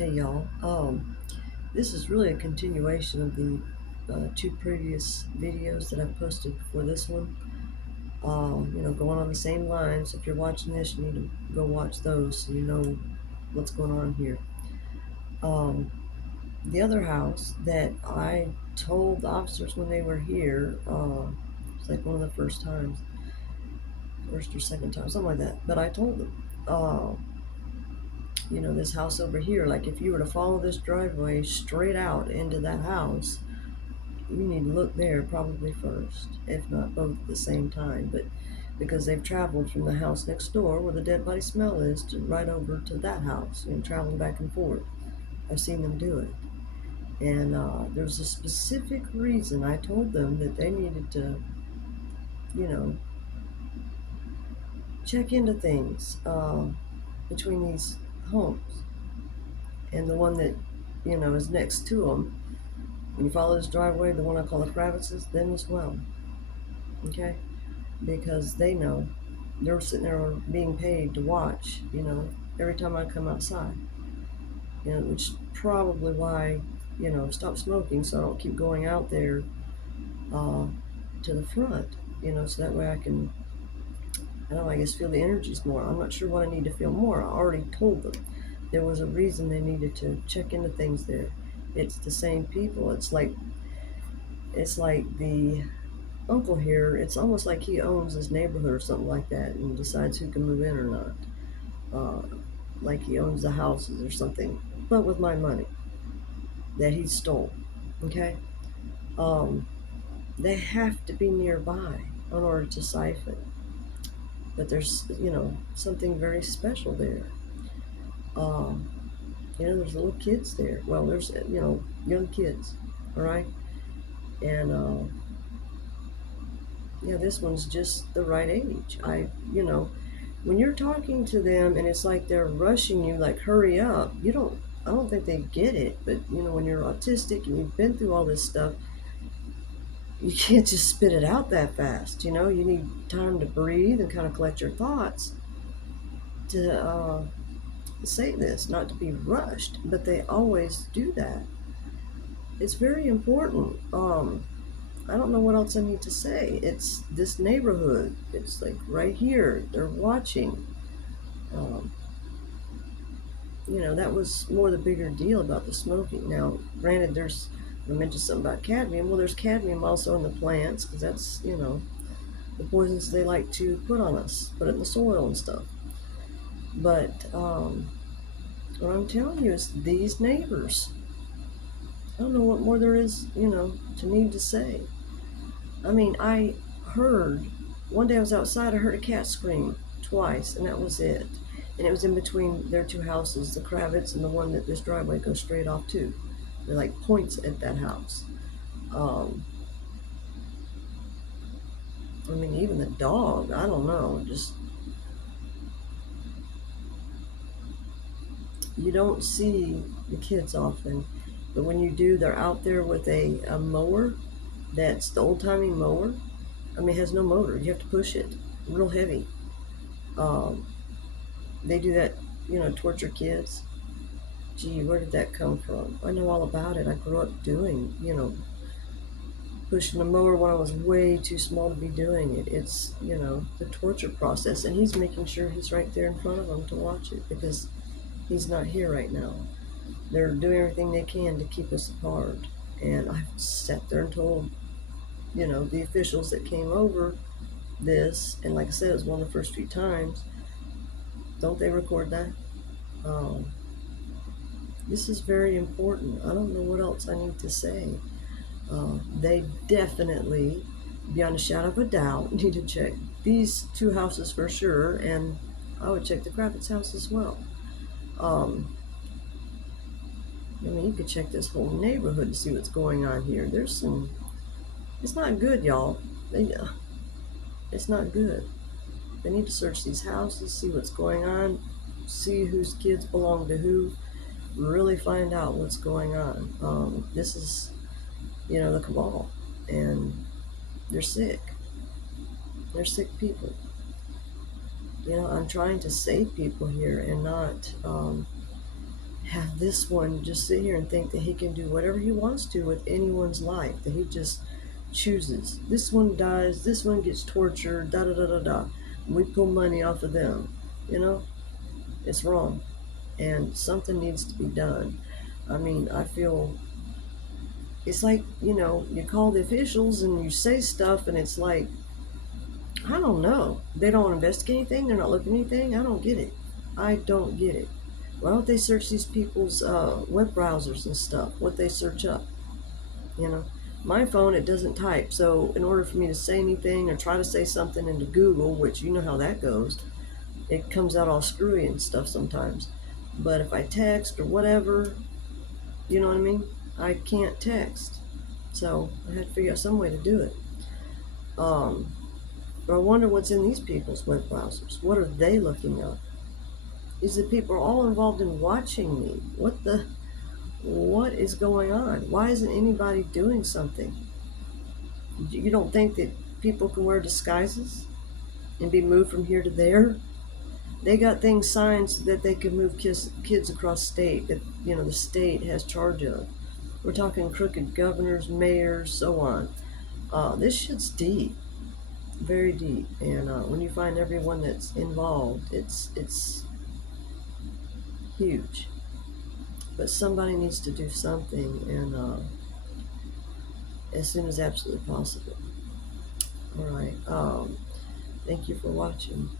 Hey y'all. This is really a continuation of the two previous videos that I've posted before this one. Going on the same lines. If you're watching this, you need to go watch those so you know what's going on here. Um, the other house that I told the officers when they were here, it's like one of the first or second time, something like that. But I told them, this house over here, like if you were to follow this driveway straight out into that house, you need to look there probably first, if not both at the same time. But because they've traveled from the house next door where the dead body smell is to right over to that house and traveling back and forth. I've seen them do it. And there's a specific reason I told them that they needed to, you know, check into things between these homes and the one that, is next to them. When you follow this driveway, the one I call the Kravitzes, them as well. Okay? Because they know they're sitting there being paid to watch, every time I come outside. Which is probably why, stop smoking so I don't keep going out there to the front, so that way I can, I don't know, I guess feel the energies more. I'm not sure what I need to feel more. I already told them there was a reason they needed to check into things there. It's the same people. It's like the uncle here, it's almost like he owns this neighborhood or something like that and decides who can move in or not. Uh, like he owns the houses or something, but with my money that he stole. Okay? Um, they have to be nearby in order to siphon. But there's, something very special there. Um, there's little kids there. Well, there's, young kids, all right? And, yeah, this one's just the right age. When you're talking to them and it's like they're rushing you, like, hurry up, I don't think they get it. But, when you're autistic and you've been through all this stuff, you can't just spit it out that fast. You need time to breathe and kind of collect your thoughts to say this, not to be rushed. But they always do that. It's very important. I don't know what else I need to say. It's this neighborhood. It's like right here. They're watching. Um, that was more the bigger deal about the smoking. Now, granted, I mentioned something about cadmium. Well, there's cadmium also in the plants because that's, the poisons they like to put on us, put it in the soil and stuff. But what I'm telling you is these neighbors, I don't know what more there is, to need to say. I mean, I heard, one day I was outside, I heard a cat scream twice, and that was it. And it was in between their two houses, the Kravitz and the one that this driveway goes straight off to. They're like points at that house. I mean, even the dog, I don't know, just, you don't see the kids often, but when you do, they're out there with a mower that's the old-timey mower. I mean, it has no motor. You have to push it real heavy. Um, they do that, torture kids. Gee, where did that come from? I know all about it. I grew up doing, pushing a mower when I was way too small to be doing it. It's, the torture process. And he's making sure he's right there in front of them to watch it because he's not here right now. They're doing everything they can to keep us apart. And I've sat there and told, the officials that came over this, and like I said, it was one of the first few times, don't they record that? Um, this is very important. I don't know what else I need to say. They definitely, beyond a shadow of a doubt, need to check these two houses for sure, and I would check the Kravitz house as well. I mean, you could check this whole neighborhood to see what's going on here. It's not good, y'all. It's not good. They need to search these houses, see what's going on, see whose kids belong to who, really find out what's going on. This is, the cabal, and they're sick. They're sick people. I'm trying to save people here and not have this one just sit here and think that he can do whatever he wants to with anyone's life, that he just chooses. This one dies, this one gets tortured, da da da da da. We pull money off of them. You know, it's wrong. And something needs to be done. I mean, I feel it's like, you call the officials and you say stuff, and it's like, I don't know. They don't investigate anything, they're not looking at anything. I don't get it. I don't get it. Why don't they search these people's web browsers and stuff, what they search up? You know, my phone, it doesn't type. So, in order for me to say anything or try to say something into Google, which you know how that goes, it comes out all screwy and stuff sometimes. But if I text or whatever, you know what I mean? I can't text. So, I had to figure out some way to do it. Um, but I wonder what's in these people's web browsers. What are they looking up? Is that people are all involved in watching me? What is going on? Why isn't anybody doing something? You don't think that people can wear disguises and be moved from here to there? They got things signed so that they can move kids across state that the state has charge of. We're talking crooked governors, mayors, so on. This shit's deep, very deep, and when you find everyone that's involved, it's huge. But somebody needs to do something, and as soon as absolutely possible. All right. Thank you for watching.